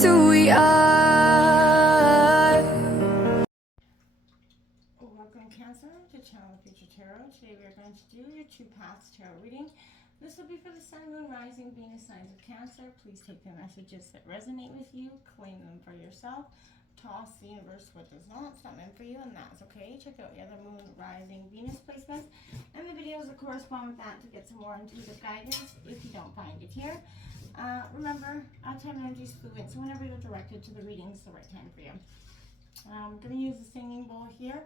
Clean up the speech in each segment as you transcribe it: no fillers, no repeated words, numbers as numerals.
just who we are. Welcome, Cancer, to Channel Future Tarot. Today we are going to do your two paths tarot reading. This will be for the Sun, Moon, Rising, Venus signs of Cancer. Please take the messages that resonate with you, claim them for yourself. Toss the universe what does not. It's not meant for you, and that's okay. Check out the other Moon, Rising, Venus placements and the videos that correspond with that to get some more intuitive guidance if you don't find it here. Remember, time energy is fluid, so whenever you're directed to the reading, it's the right time for you. I'm going to use the singing bowl here.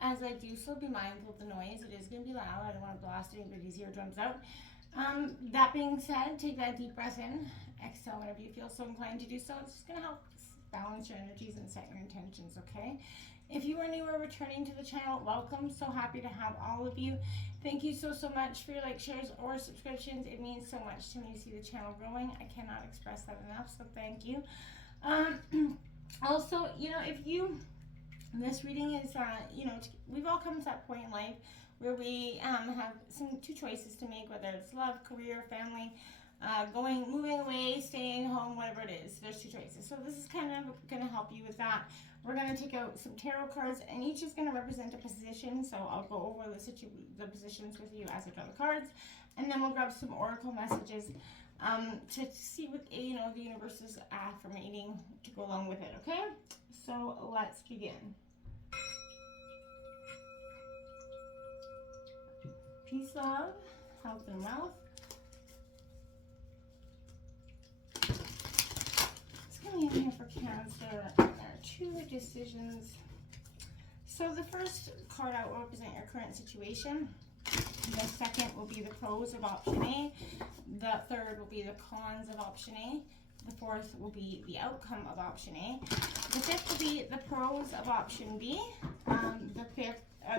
As I do so, be mindful of the noise. It is going to be loud. I don't want to blast anybody's eardrums out. That being said, take that deep breath in. Exhale whenever you feel so inclined to do so. It's just going to help balance your energies and set your intentions, okay? If you are new or returning to the channel, welcome. So happy to have all of you. Thank you so much for your likes, shares, or subscriptions. It means so much to me to see the channel growing. I cannot express that enough, so thank you. Also, if you, this reading is, we've all come to that point in life where we have two choices to make, whether it's love, career, family, moving away, staying home, whatever it is. There's two choices. So this is kind of going to help you with that. We're going to take out some tarot cards, and each is going to represent a position. So I'll go over the positions with you as I draw the cards, and then we'll grab some oracle messages to see what the universe is affirming to go along with it. Okay, so let's begin. Peace, love, health, and wealth. It's coming in here for Cancer. There are two decisions. So the first card out will represent your current situation. The second will be the pros of option A. The third will be the cons of option A. The fourth will be the outcome of option A. The fifth will be the pros of option B.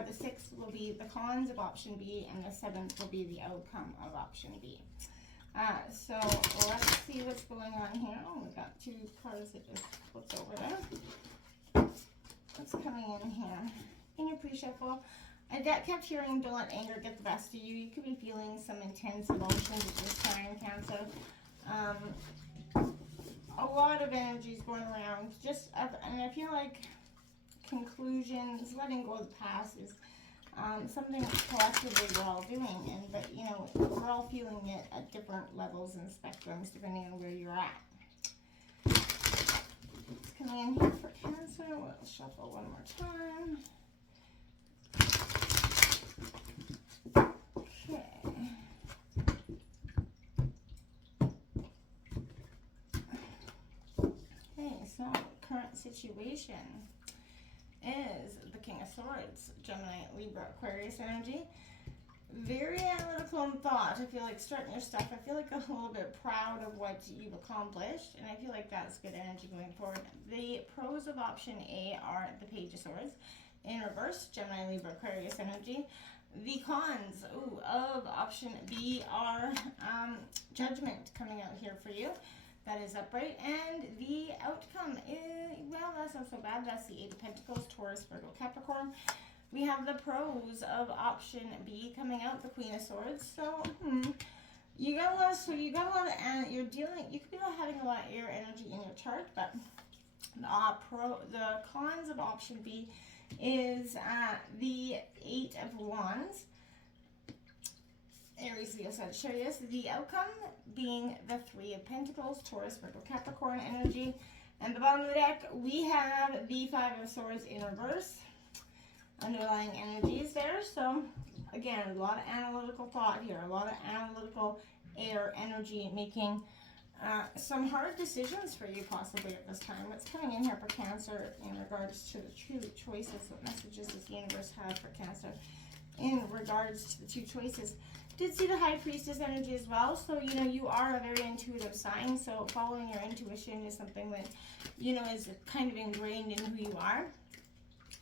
The sixth will be the cons of option B, and the seventh will be the outcome of option B. So let's see what's going on here. Oh, we've got two cards that just flipped over there. What's coming in here? In your pre-shuffle, I kept hearing don't let anger get the best of you. You could be feeling some intense emotions at this time, Cancer. A lot of energies going around. And I feel like conclusions, letting go of the past is something that collectively we're all doing, but we're all feeling it at different levels and spectrums depending on where you're at. It's coming in here for Cancer. We'll shuffle one more time. Okay, so current situation is the King of Swords, Gemini, Libra, Aquarius energy. Very analytical in thought. I feel like starting your stuff. I feel like a little bit proud of what you've accomplished, and I feel like that's good energy going forward. The pros of option A are the Page of Swords. In reverse, Gemini, Libra, Aquarius energy. The cons of option B are Judgment coming out here for you. That is upright. And the outcome is, well, that's not so bad. That's the Eight of Pentacles, Taurus, Virgo, Capricorn. We have the pros of option B coming out, the Queen of Swords. So, you got a lot of, you could be having a lot of air energy in your chart, but the cons of option B is the Eight of Wands. Aries, Leo, Sagittarius. The outcome being the Three of Pentacles, Taurus, Virgo, Capricorn energy. And the bottom of the deck, we have the Five of Swords in reverse. Underlying energies there. So, again, a lot of analytical thought here. A lot of analytical air energy making some hard decisions for you possibly at this time. What's coming in here for Cancer in regards to the two choices, what messages does the universe have for Cancer in regards to the two choices? Did see the High Priestess energy as well. So, you are a very intuitive sign. So, following your intuition is something that, is kind of ingrained in who you are.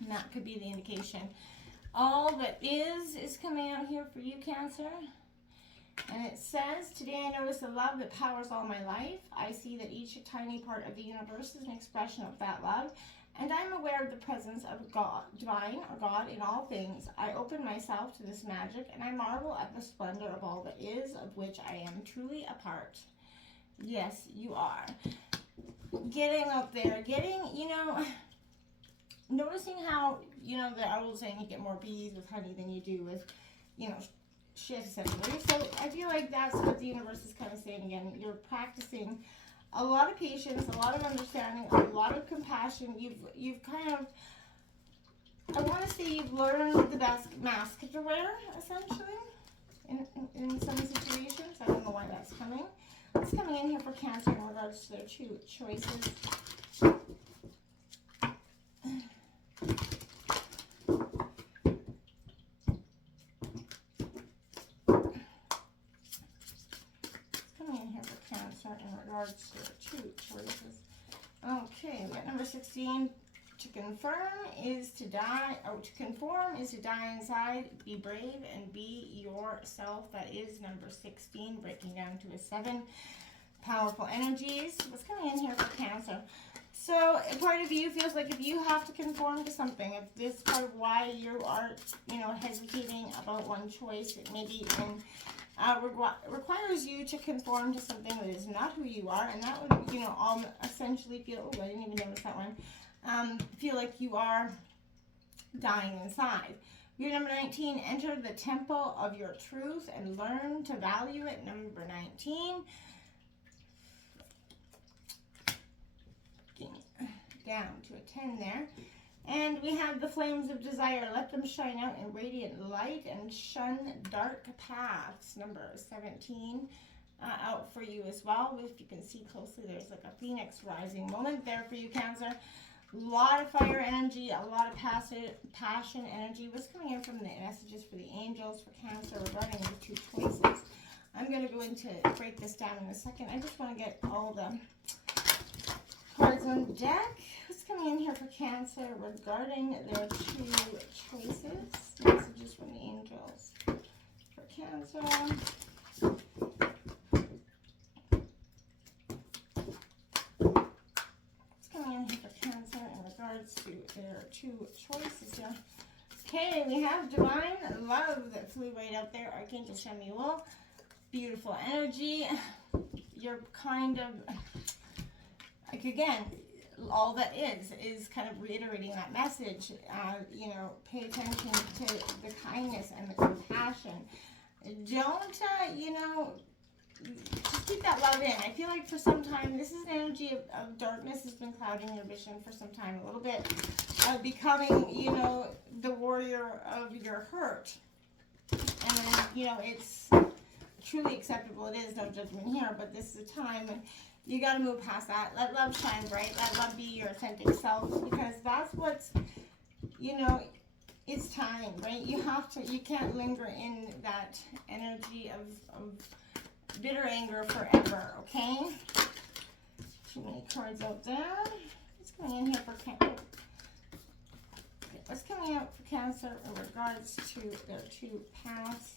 And that could be the indication. All that is coming out here for you, Cancer. And it says, today I notice the love that powers all my life. I see that each tiny part of the universe is an expression of that love. And I'm aware of the presence of God, divine or God in all things. I open myself to this magic, and I marvel at the splendor of all that is, of which I am truly a part. Yes, you are. getting out there, noticing how, the old saying, you get more bees with honey than you do with, shit, essentially. So I feel like that's what the universe is kind of saying again. You're practicing a lot of patience, a lot of understanding, a lot of compassion. You've kind of, I want to say you've learned the best mask to wear, essentially, in some situations. I don't know why that's coming. It's coming in here for Cancer in regards to their two choices. In regards to two choices. Okay, we got number 16. To confirm is to die, to conform is to die inside, be brave and be yourself. That is number 16, breaking down to a 7. Powerful energies. What's coming in here for Cancer? So a part of you feels like if you have to conform to something, if this is part of why you are, hesitating about one choice, it maybe requires you to conform to something that is not who you are, and that would, essentially feel, oh, I didn't even notice that one, feel like you are dying inside. You're number 19, enter the temple of your truth and learn to value it. Number 19. Down to a 10 there. And we have the flames of desire. Let them shine out in radiant light and shun dark paths. Number 17 out for you as well. If you can see closely, there's like a phoenix rising moment there for you, Cancer. A lot of fire energy, a lot of passion energy. What's coming in from the messages for the angels for Cancer regarding the two choices? I'm going to go into break this down in a second. I just want to get all the cards on the deck. What's coming in here for Cancer regarding their two choices? Messages from the angels for Cancer. What's coming in here for Cancer in regards to their two choices here? Okay, we have Divine Love that flew right out there. Archangel Chamuel. Beautiful energy. You're kind of, like, again, all that is kind of reiterating that message. Pay attention to the kindness and the compassion. Don't, just keep that love in. I feel like for some time, this is an energy of darkness has been clouding your vision for some time. A little bit of becoming, the warrior of your hurt. And then, it's truly acceptable. It is no judgment here, but this is a time when you got to move past that. Let love shine bright. Let love be your authentic self, because that's what's, it's time, right? You can't linger in that energy of bitter anger forever, okay? Too many cards out there. What's coming in here for Cancer? What's coming out for Cancer in regards to their two paths?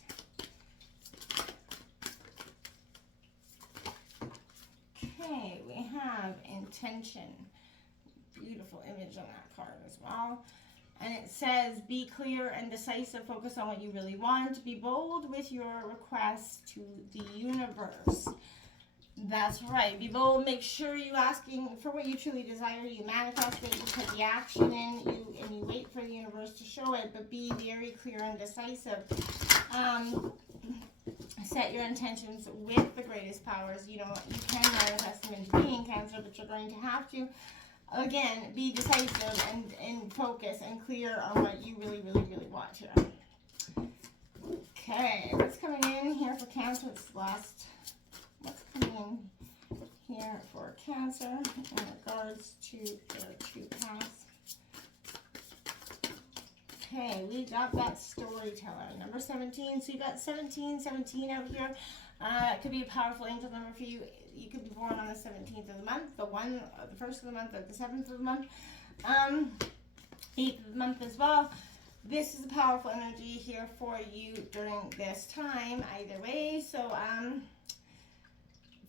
Okay, we have intention. Beautiful image on that card as well. And it says, be clear and decisive. Focus on what you really want. Be bold with your requests to the universe. That's right. Be bold. Make sure you asking for what you truly desire. You manifest it. You put the action in. You wait for the universe to show it. But be very clear and decisive. Set your intentions with the greatest powers. You can manifest them into being, Cancer, but you're going to have to, again, be decisive and focus and clear on what you really, really, really want here. Okay, what's coming in here for Cancer? It's last. What's coming in here for Cancer in regards to their two paths? Okay, we got that storyteller, number 17. So you got 17 out here. It could be a powerful angel number for you. You could be born on the 17th of the month, the 1st of the month, or the 7th of the month, 8th of the month as well. This is a powerful energy here for you during this time, either way. So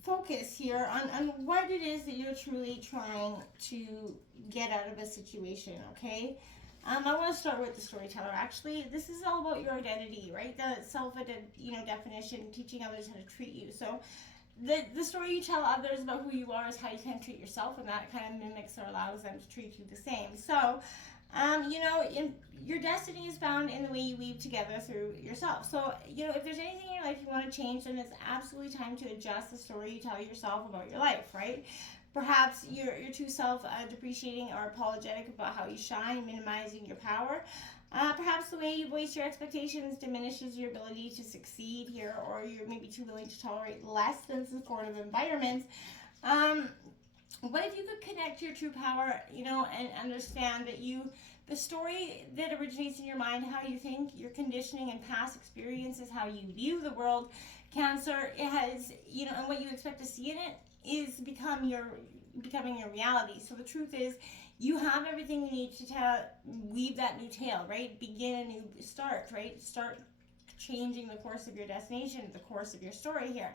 focus here on what it is that you're truly trying to get out of a situation, okay? I want to start with the storyteller. Actually, this is all about your identity, right? The self, definition, teaching others how to treat you. So the story you tell others about who you are is how you can treat yourself, and that kind of mimics or allows them to treat you the same. So, your destiny is found in the way you weave together through yourself. So, if there's anything in your life you want to change, then it's absolutely time to adjust the story you tell yourself about your life, right? Perhaps you're too self-depreciating or apologetic about how you shine, minimizing your power. Perhaps the way you voice your expectations diminishes your ability to succeed here, or you're maybe too willing to tolerate less than supportive environments. What if you could connect your true power, and understand that the story that originates in your mind, how you think, your conditioning and past experiences, how you view the world, Cancer, it has, and what you expect to see in it is becoming your reality. So the truth is, you have everything you need to weave that new tale, right? Begin a new start, right? Start changing the course of your destination, the course of your story here.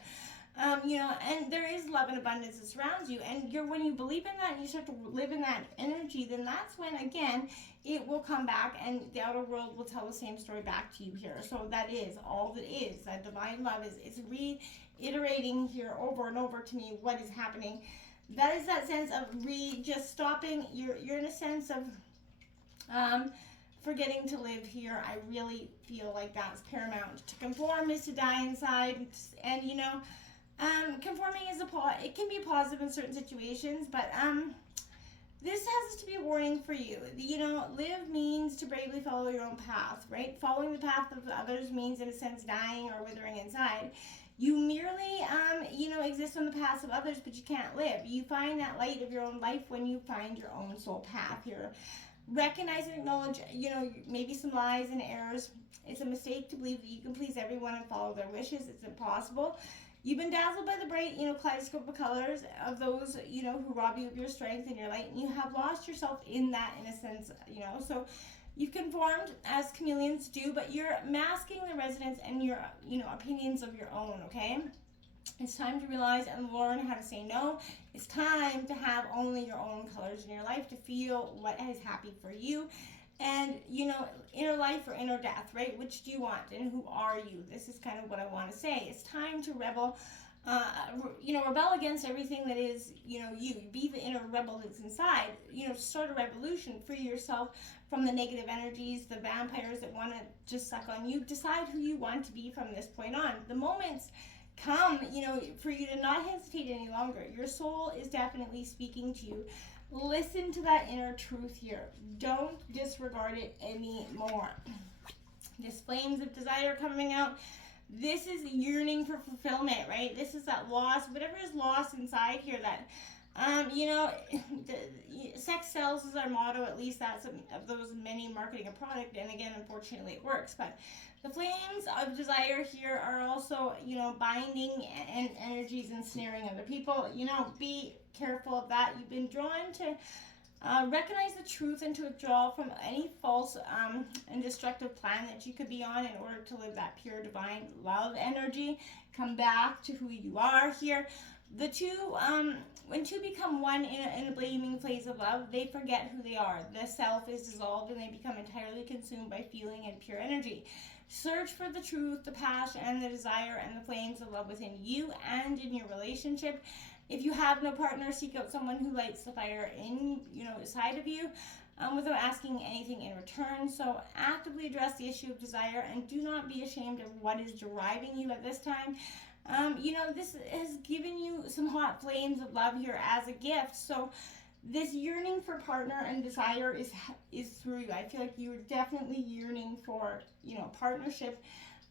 And there is love and abundance that surrounds you. And when you believe in that and you start to live in that energy, then that's when, again, it will come back and the outer world will tell the same story back to you here. So that is all that is. That divine love is reiterating here over and over to me what is happening. That is that sense of just stopping. You're in a sense of forgetting to live here. I really feel like that's paramount. To conform is to die inside. And conforming is it can be positive in certain situations, but this has to be a warning for you. Live means to bravely follow your own path, right? Following the path of others means, in a sense, dying or withering inside. You merely, exist on the paths of others, but you can't live. You find that light of your own life when you find your own soul path here. Recognize and acknowledge, maybe some lies and errors. It's a mistake to believe that you can please everyone and follow their wishes. It's impossible. You've been dazzled by the bright, kaleidoscope of colors of those, who rob you of your strength and your light, and you have lost yourself in that, in a sense, So you've conformed as chameleons do, but you're masking the resonance and your, opinions of your own, okay? It's time to realize and learn how to say no. It's time to have only your own colors in your life, to feel what is happy for you. And, inner life or inner death, right? Which do you want and who are you? This is kind of what I want to say. It's time to rebel against everything that is, you. Be the inner rebel that's inside. Start a revolution. Free yourself from the negative energies, the vampires that want to just suck on you. Decide who you want to be from this point on. The moments come, for you to not hesitate any longer. Your soul is definitely speaking to you. Listen to that inner truth here. Don't disregard it anymore. This flames of desire coming out. This is yearning for fulfillment, right? This is that loss, whatever is lost inside here. That, sex sells is our motto. At least that's of those many marketing a product. And again, unfortunately, it works. But the flames of desire here are also, binding and energies ensnaring other people. Be careful of that. You've been drawn to recognize the truth and to withdraw from any false and destructive plan that you could be on in order to live that pure divine love energy. Come back to who you are here. The two, when two become one in a blaming place of love, they forget who they are. The self is dissolved and they become entirely consumed by feeling and pure energy. Search for the truth, the passion, and the desire, and the flames of love within you and in your relationship. If you have no partner, seek out someone who lights the fire inside of you without asking anything in return. So actively address the issue of desire and do not be ashamed of what is driving you at this time. This has given you some hot flames of love here as a gift. So this yearning for partner and desire is through you. I feel like you're definitely yearning for, partnership.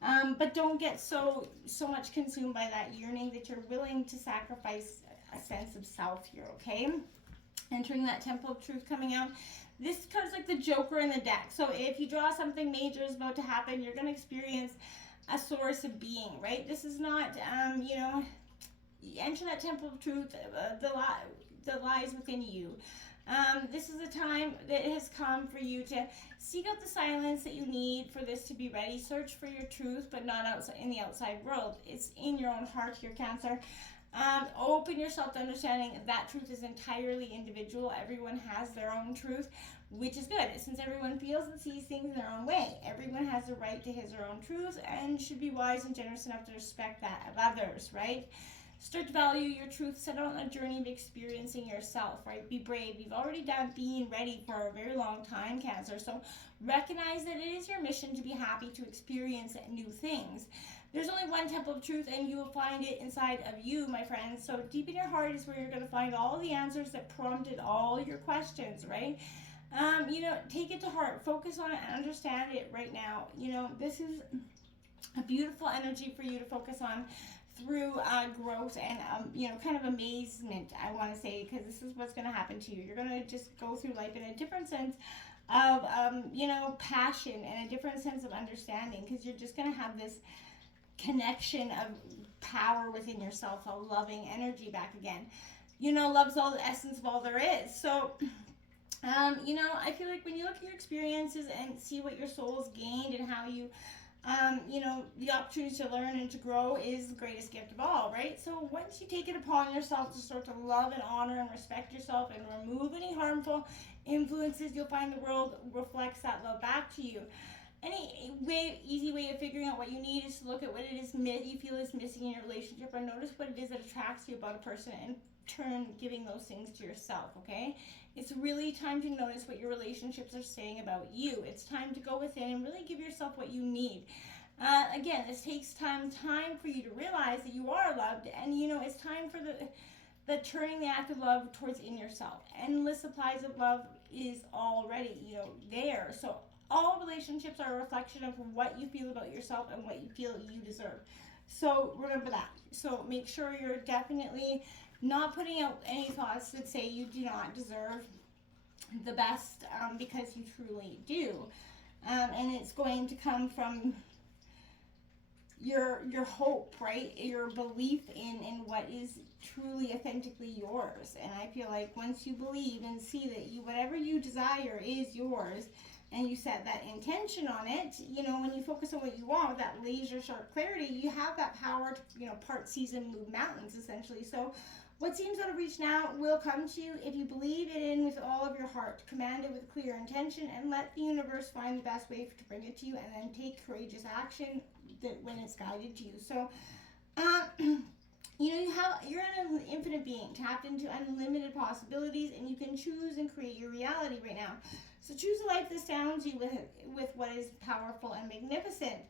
But don't get so much consumed by that yearning that you're willing to sacrifice a sense of self here, okay? Entering that temple of truth coming out. This card's like the Joker in the deck. So if you draw something major is about to happen, you're going to experience a source of being, right? This is not, enter that temple of truth, that lies within you. This is a time that has come for you to seek out the silence that you need for this to be ready. Search for your truth, but not outside in the outside world. It's in your own heart here, Cancer. Open yourself to understanding that truth is entirely individual. Everyone has their own truth, which is good, since everyone feels and sees things in their own way. Everyone has the right to his or her own truth and should be wise and generous enough to respect that of others, right? Start to value your truth. Set out on a journey of experiencing yourself, right? Be brave. You've already done being ready for a very long time, Cancer. So recognize that it is your mission to be happy, to experience new things. There's only one temple of truth, and you will find it inside of you, my friends. So deep in your heart is where you're going to find all the answers that prompted all your questions, right? Take it to heart. Focus on it and understand it right now. This is a beautiful energy for you to focus on through growth and kind of amazement, I want to say, because this is what's going to happen to you. You're going to just go through life in a different sense of passion and a different sense of understanding, because you're just going to have this connection of power within yourself, a loving energy back again. Love's all the essence of all there is. So I feel like when you look at your experiences and see what your soul's gained and how you the opportunity to learn and to grow is the greatest gift of all, right? So once you take it upon yourself to start to love and honor and respect yourself and remove any harmful influences, you'll find the world reflects that love back to you. Easy way of figuring out what you need is to look at what it is you feel is missing in your relationship, or notice what it is that attracts you about a person, and turn giving those things to yourself, okay? It's really time to notice what your relationships are saying about you. It's time to go within and really give yourself what you need. Again, this takes time for you to realize that you are loved, and it's time for the turning the act of love towards in yourself. Endless supplies of love is already there. So all relationships are a reflection of what you feel about yourself and what you feel you deserve. So remember that. So make sure you're definitely not putting out any thoughts that say you do not deserve the best, because you truly do. And it's going to come from your hope, right? Your belief in what is truly authentically yours. And I feel like once you believe and see that whatever you desire is yours, and you set that intention on it, when you focus on what you want with that laser sharp clarity, you have that power to, part seas and move mountains, essentially. So what seems out of reach now will come to you if you believe it in with all of your heart. Command it with clear intention, and let the universe find the best way to bring it to you, and then take courageous action when it's guided to you. So, you're an infinite being, tapped into unlimited possibilities, and you can choose and create your reality right now. So choose a life that astounds you with what is powerful and magnificent.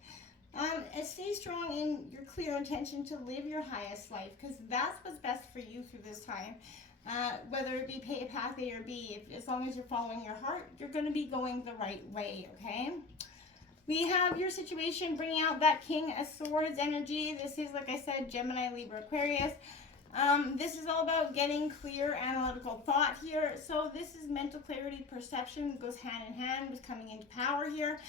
And stay strong in your clear intention to live your highest life, because that's what's best for you through this time. Whether it be path A or B, as long as you're following your heart, you're going to be going the right way, okay? We have your situation bringing out that King of Swords energy. This is, like I said, Gemini, Libra, Aquarius. This is all about getting clear analytical thought here. So this is mental clarity, perception, goes hand in hand with coming into power here.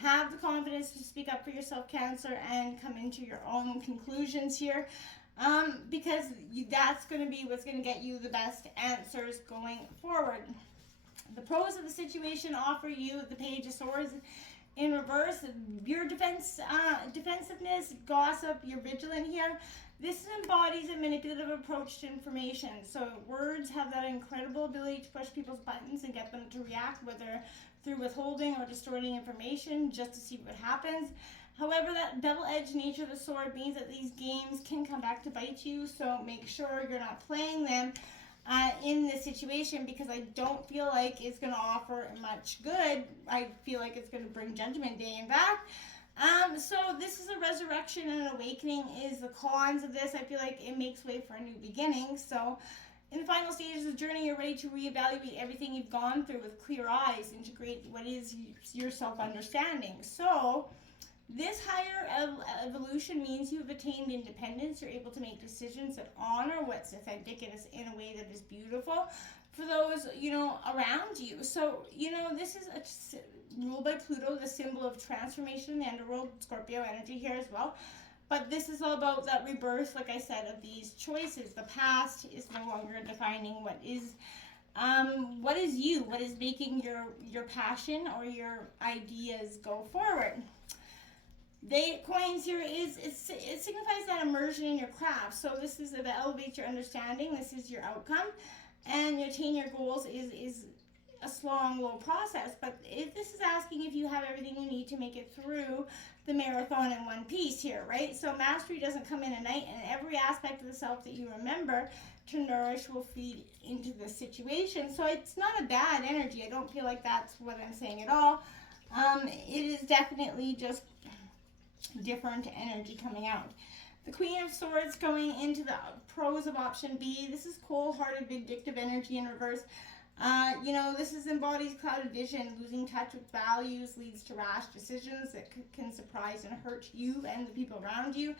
Have the confidence to speak up for yourself, Cancer, and come into your own conclusions here, because that's going to be what's going to get you the best answers going forward. The pros of the situation offer you the Page of Swords in reverse. Your defensiveness, gossip, you're vigilant here. This embodies a manipulative approach to information. So words have that incredible ability to push people's buttons and get them to react, whether through withholding or distorting information just to see what happens. However, that double-edged nature of the sword means that these games can come back to bite you, so make sure you're not playing them in this situation, because I don't feel like it's going to offer much good. I feel like it's going to bring Judgment Day and back. So this is a resurrection and an awakening is the cons of this. I feel like it makes way for a new beginning. So in the final stages of the journey, you're ready to reevaluate everything you've gone through with clear eyes, integrate what is your self-understanding. So this higher evolution means you've attained independence. You're able to make decisions that honor what's authentic and is in a way that is beautiful for those, around you. So, this is ruled by Pluto, the symbol of transformation in the underworld, Scorpio energy here as well. But this is all about that rebirth, like I said, of these choices. The past is no longer defining what is you, what is making your passion or your ideas go forward. The coins here it signifies that immersion in your craft. So this is that elevates your understanding. This is your outcome, and you attain your goals is a slow process. But if this is asking if you have everything you need to make it through the marathon in one piece here, right? So mastery doesn't come in at night, and every aspect of the self that you remember to nourish will feed into the situation. So it's not a bad energy. I don't feel like that's what I'm saying at all. It is definitely just different energy coming out. The Queen of Swords going into the pros of option B. This is cold-hearted, vindictive energy in reverse. This is embodies clouded vision. Losing touch with values leads to rash decisions that can surprise and hurt you and the people around you.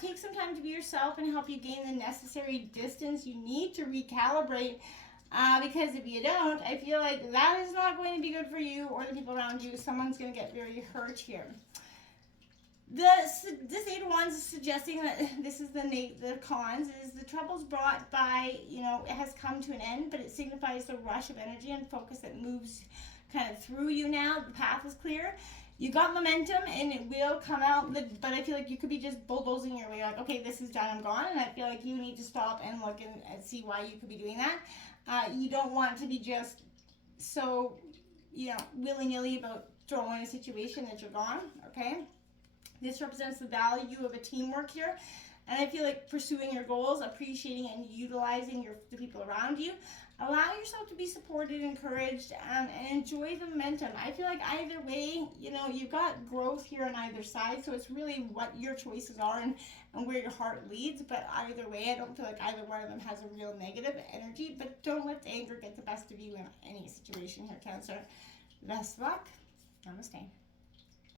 Take some time to be yourself and help you gain the necessary distance you need to recalibrate. Because if you don't, I feel like that is not going to be good for you or the people around you. Someone's going to get very hurt here. This Eight of Wands is suggesting that this is the cons, is the troubles brought by, it has come to an end, but it signifies the rush of energy and focus that moves kind of through you now. The path is clear. You got momentum and it will come out, but I feel like you could be just bulldozing your way, like, okay, this is done, I'm gone, and I feel like you need to stop and look and see why you could be doing that. You don't want to be just so, willy-nilly about throwing a situation that you're gone, okay? This represents the value of a teamwork here. And I feel like pursuing your goals, appreciating and utilizing the people around you. Allow yourself to be supported, encouraged, and enjoy the momentum. I feel like either way, you've got growth here on either side. So it's really what your choices are and where your heart leads. But either way, I don't feel like either one of them has a real negative energy. But don't let the anger get the best of you in any situation here, Cancer. Best of luck. Namaste.